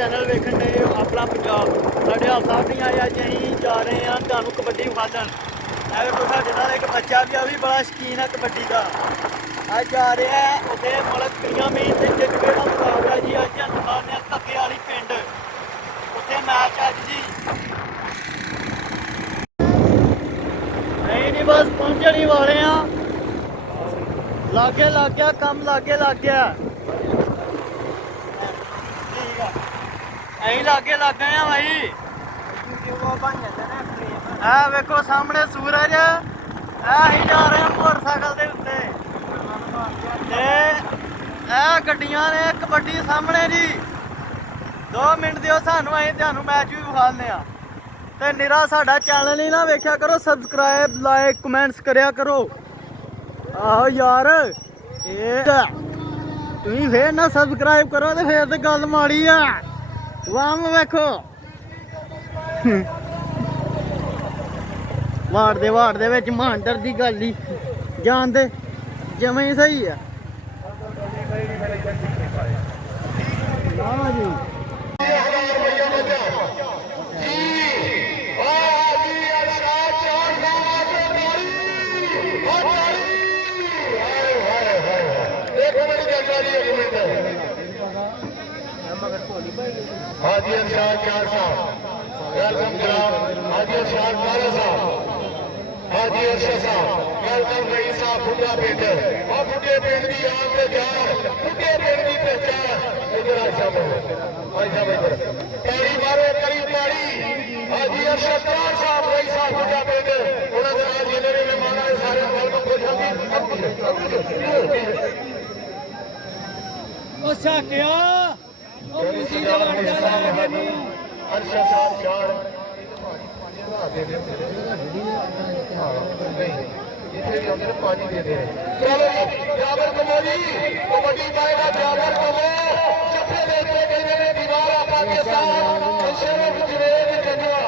Channel ਵੇਖਣ ਦੇ ਆਪਣਾ ਪੰਜਾਬ। ਸਾਡੇ ਹਾਲ ਸਾਹਿਬ ਨਹੀਂ ਆਏ, ਅੱਜ ਅਸੀਂ ਜਾ ਰਹੇ ਹਾਂ ਤੁਹਾਨੂੰ ਕਬੱਡੀ ਵਿਖਾਉਣ। ਇਹ ਵੇਖੋ ਸਾਡੇ ਨਾਲ ਇੱਕ ਬੱਚਾ ਵੀ ਆ, ਵੀ ਬੜਾ ਸ਼ੌਕੀਨ ਆ ਕਬੱਡੀ ਦਾ। ਅੱਜ ਜਾ ਰਿਹਾ ਹੈ ਉੱਥੇ ਮਲਕ ਪ੍ਰੀਆਂ ਮੇਨ ਦੇ ਜਜ਼ਬੇ ਦਾ ਮੁਕਾਬਲਾ ਜੀ। ਅੱਜ ਸਾਨੂੰ ਮਾਰਨੇ ਆ ਧੱਕੇ ਵਾਲੀ ਪਿੰਡ, ਉੱਥੇ ਮੈਚ ਅੱਜ ਜੀ। ਨਹੀਂ ਬਸ ਪਹੁੰਚਣ ਹੀ ਵਾਲੇ ਆ, ਲਾਗੇ ਲੱਗ ਗਿਆ ਕੰਮ, ਲਾਗੇ ਲੱਗ ਗਿਆ। ਠੀਕ ਆ, ਅਸੀਂ ਲਾਗੇ ਲੱਗ ਗਏ ਆ ਭਾਈ। ਆ ਵੇਖੋ ਸਾਹਮਣੇ ਸੂਰਜ, ਅਸੀਂ ਜਾ ਰਹੇ ਹਾਂ ਮੋਟਰਸਾਈਕਲ ਦੇ ਉੱਤੇ ਤੇ ਇਹ ਗੱਡੀਆਂ ਨੇ ਕਬੱਡੀ ਸਾਹਮਣੇ ਜੀ। 2 ਮਿੰਟ ਦਿਓ ਸਾਨੂੰ, ਅਸੀਂ ਤੁਹਾਨੂੰ ਮੈਚ ਵੀ ਵਿਖਾਉਂਦੇ ਆ। ਤੇ ਨਿਰਾ ਸਾਡਾ ਚੈਨਲ ਹੀ ਨਾ ਵੇਖਿਆ ਕਰੋ, ਸਬਸਕ੍ਰਾਈਬ ਲਾਈਕ ਕਮੈਂਟਸ ਕਰਿਆ ਕਰੋ। ਆਹੋ ਯਾਰ, ਇਹ ਤੁਸੀਂ ਫੇਰ ਨਾ ਸਬਸਕ੍ਰਾਈਬ ਕਰੋ ਤੇ ਫੇਰ ਤੇ ਗੱਲ ਮਾੜੀ ਆ। ਵਾਮ ਵੇਖੋ ਵਾੜ ਦੇ ਵਿੱਚ ਮਹਾਂਦਰ ਦੀ ਗੱਲ ਹੀ ਜਾਣਦੇ ਜਮਾਂ ਹੀ ਸਹੀ ਆ। ਹਾਂ ਜੀ हाजी अरशाद चार साहब, वेलकम जनाब। हाजी अरशाद काला साहब, हाजी अरशद साहब, वेलकम रईस साहब। बुढ़ा पिंड और बुढ़े पिंड की याद से जान, बुढ़े पिंड की पहचान। इधर आशा भाई साहब इधर ताड़ी मारो, करीब ताड़ी। हाजी अरशद चार साहब, रईस साहब, बुढ़ा पिंड। उन्होंने आज जिन्हें भी मेहमान आए सारे वेलकम को पानी दे दे। चलो जाबर कमोरी कबड्डी पाएगा, जाबर कमो चप्पे देते कहते ने दीवार पाकिस्तान शरीफ जुनेद जंगवा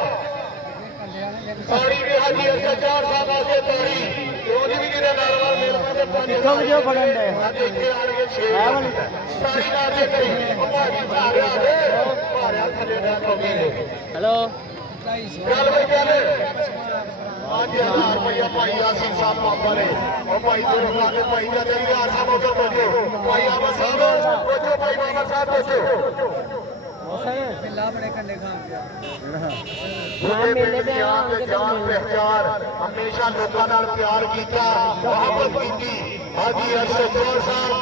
साड़ी भी हाजी अरशद चार साहब से ताड़ी रोज भी किने नालवाल मेरे से पानी कितना बजे फड़न दे आज इथे आने के 6 ताड़ी ना दे करी ओ भाजी भारे आवे भारे थले ना कमी हेलो चल भाई चल आज रुपया भाई आसिफ साहब बाबा ने और भाई दुर्गा भाई का देंगे आशा मोटर पहुंचो भाई आवा साहब पहुंचो भाई बाबा साहब पहुंचो मिला बड़े कंडे खान जान पहचान हमेशा लोगों नाल प्यार कीता, मोहब्बत कीती। हाजी अरशद साहब,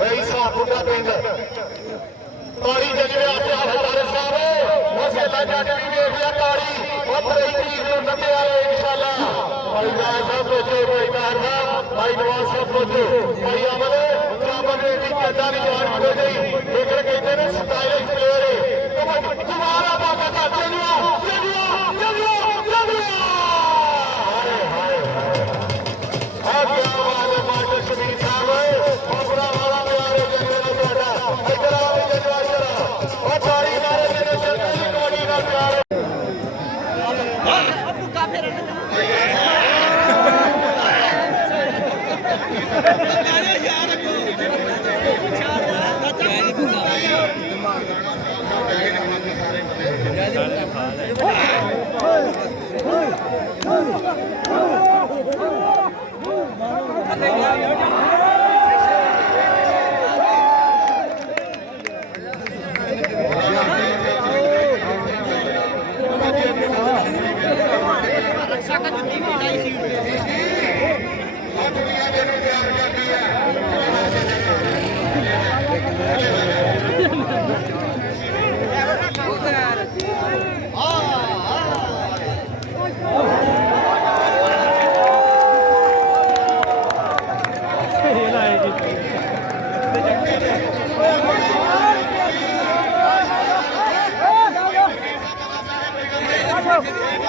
रईस साहब, बुढ़ा पिंड ताड़ी जजबे आते हजारे साहब वैसे लाजा भी देख लिया ताड़ी और 23 तरीक को नब्बे आए इंशाल्लाह। भाई गाय साहब पहुंचो, भाई गाय साहब, भाई नवाज साहब पहुंचो, भाई अमल जाबर ने भी कहता नहीं जान हो गई लेकिन कहते हैं स्टाइलिश प्लेयर है तुम्हारा बाबा का चलियो चलियो चलियो चलियो। हाय हाय क्या बात है मास्टर शमीर साहब और बड़ा वाला प्यारे जगह ਤੁਹਾਡਾ ਇੱਧਰ ਆਓ ਜजवा जरा और ताड़ी मारे ने सरकारी कबड्डी ਦਾ ਪਿਆਰ अब काफी Go!